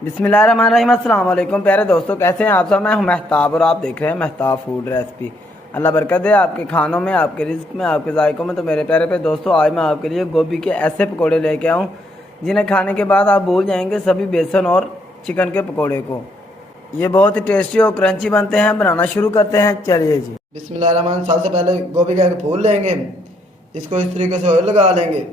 बिस्मिल्लाहिर्रहमानिर्रहीम। अस्सलाम वालेकुम प्यारे दोस्तों, कैसे हैं आप सब। मैं हूं महताब और आप देख रहे हैं महताब फूड रेसिपी। अल्लाह बरकत दे आपके खानों में, आपके रिस्क में, आपके जायकों में। तो मेरे प्यारे पे दोस्तों, आज मैं आपके लिए गोभी के ऐसे पकोड़े लेके आऊँ जिन्हें खाने के बाद आप भूल जाएंगे सभी बेसन और चिकन के पकौड़े को। ये बहुत ही टेस्टी और क्रंची बनते हैं। बनाना शुरू करते हैं, चलिए जी। बिस्मिल्लाहिर्रहमानिर्रहीम। सबसे पहले गोभी का एक फूल लेंगे, इसको इस तरीके से ऑयल लगा लेंगे।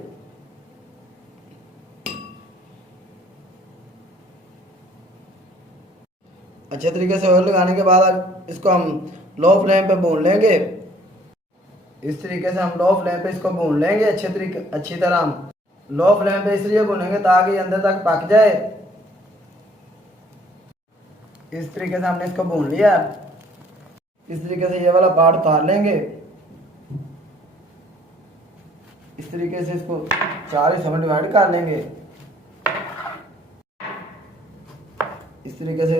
अच्छे तरीके से ऑयल लगाने के बाद अब इसको हम लो फ्लेम पे भून लेंगे। इस तरीके से हम लो फ्लेम पे इसको भून लेंगे अच्छी तरह। हम लो फ्लेम पे इसलिए भूनेंगे ताकि ये अंदर तक पक जाए। इस तरीके से हमने इसको भून लिया। इस तरीके से ये वाला पार्ट उतार लेंगे। इस तरीके से इसको 4 हिस्सों में डिवाइड कर लेंगे। इस तरीके से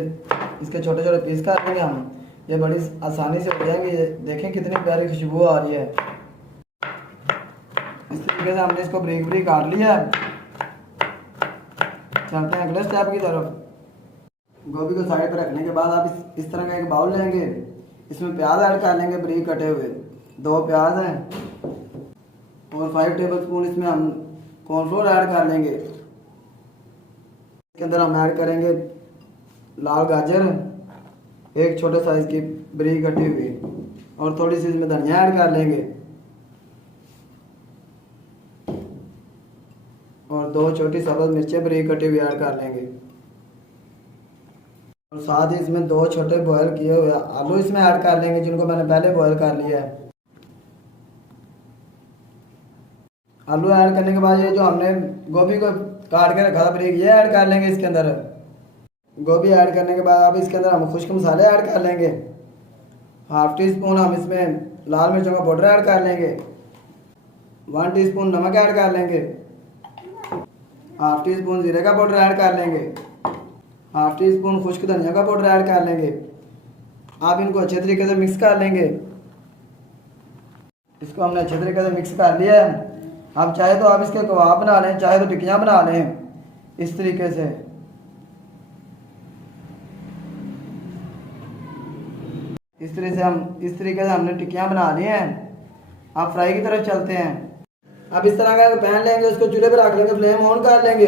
इसके छोटे छोटे पीस कर लेंगे हम। ये बड़ी आसानी से हो जाएंगे। ये देखें कितनी प्यारी खुशबू आ रही है। इस तरीके से हमने इसको ब्रीक ब्रीक काट लिया है। चलते हैं अगले स्टेप की तरफ। गोभी को साइड पर रखने के बाद आप इस तरह का एक बाउल लेंगे। इसमें प्याज ऐड कर लेंगे, ब्रीक कटे हुए 2 प्याज हैं। और 5 टेबल स्पून इसमें हम कॉर्नफ्लोर ऐड कर लेंगे। इसके अंदर हम ऐड करेंगे लाल गाजर, एक छोटे साइज की ब्रीक कटी हुई, और थोड़ी सी इसमें धनिया ऐड कर लेंगे। और 2 छोटी सब्ज मिर्चें ब्रीक कटी हुई ऐड कर लेंगे। और साथ ही इसमें 2 छोटे बॉयल किए हुए आलू इसमें ऐड कर लेंगे, जिनको मैंने पहले बॉयल कर लिया है। आलू ऐड करने के बाद ये जो हमने गोभी को काट के रखा था ब्रीक, ये ऐड कर लेंगे इसके अंदर। गोभी ऐड करने के बाद अब इसके अंदर हम खुश्क मसाले ऐड कर लेंगे। ½ टीस्पून हम इसमें लाल मिर्चों का पाउडर ऐड कर लेंगे। 1 टीस्पून नमक ऐड कर लेंगे। ½ टीस्पून जीरे का पाउडर ऐड कर लेंगे। ½ टीस्पून खुश्क धनिया का पाउडर ऐड कर लेंगे। आप इनको अच्छे तरीके से मिक्स कर लेंगे। इसको हमने अच्छे तरीके से मिक्स कर लिया है। आप चाहे तो आप इसके कबाब बना लें, चाहे तो टिक्कियाँ बना लें। इस तरीके से इस तरीके से हमने टिक्कियाँ बना ली हैं। आप फ्राई की तरफ चलते हैं। अब इस तरह का पैन लेंगे, उसको चूल्हे पर रख लेंगे, फ्लेम ऑन कर लेंगे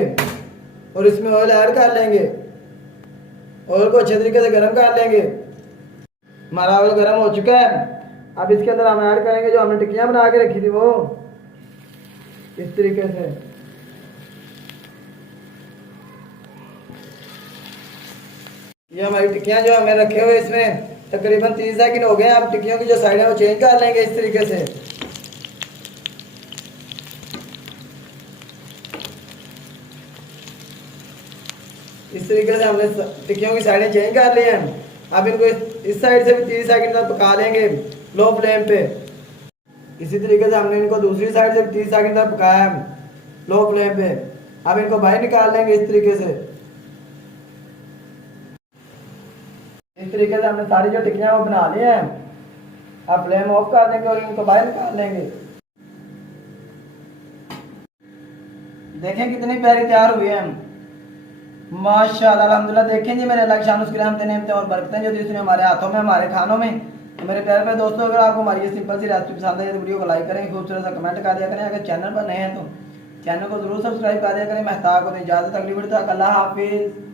और इसमें ऑयल ऐड कर लेंगे। ऑयल को अच्छे तरीके से गर्म कर लेंगे। हमारा ऑयल गर्म हो चुका है। अब इसके अंदर हम ऐड करेंगे जो हमने टिक्कियाँ बना के रखी थी, वो इस तरीके से। ये हमारी टिक्कियाँ जो हमें रखे हुए इसमें तकरीबन 30 सेकंड हो गए हैं। अब टिक्कियों की जो साइड है वो चेंज कर लेंगे इस तरीके से। इस तरीके से हमने टिक्कियों की साइडें चेंज कर ली हैं। अब इनको इस साइड से भी 30 सेकंड तक पका लेंगे लो फ्लेम पे। इसी तरीके से हमने इनको दूसरी साइड से भी 30 सेकंड तक पकाया है लो फ्लेम पे। अब इनको बाहर निकाल लेंगे इस तरीके से। इस तरीके से हमने सारी जो टिक्कियाँ वो बना ली हैं। अब फ्लेम ऑफ कर देंगे और इनको बाहर निकाल लेंगे। देखें कितनी प्यारी तैयार हुई है माशाल्लाह, अल्हम्दुलिल्लाह। देखें जी मेरे अल्लाह की शान उसकी रहमतें नेमतें और बरकतें जो दी उसने हमारे हाथों में, हमारे खानों में। तो मेरे प्यारे प्यारे दोस्तों, अगर आपको हमारी ये सिंपल सी रेसिपी पसंद है तो वीडियो को लाइक करें, खूबसूरत सा कमेंट कर दिया करें। अगर चैनल पर नए हैं तो चैनल को जरूर सब्सक्राइब कर दिया करें। महताब को इजाज़त, अगली वीडियो तक अल्लाह हाफिज़।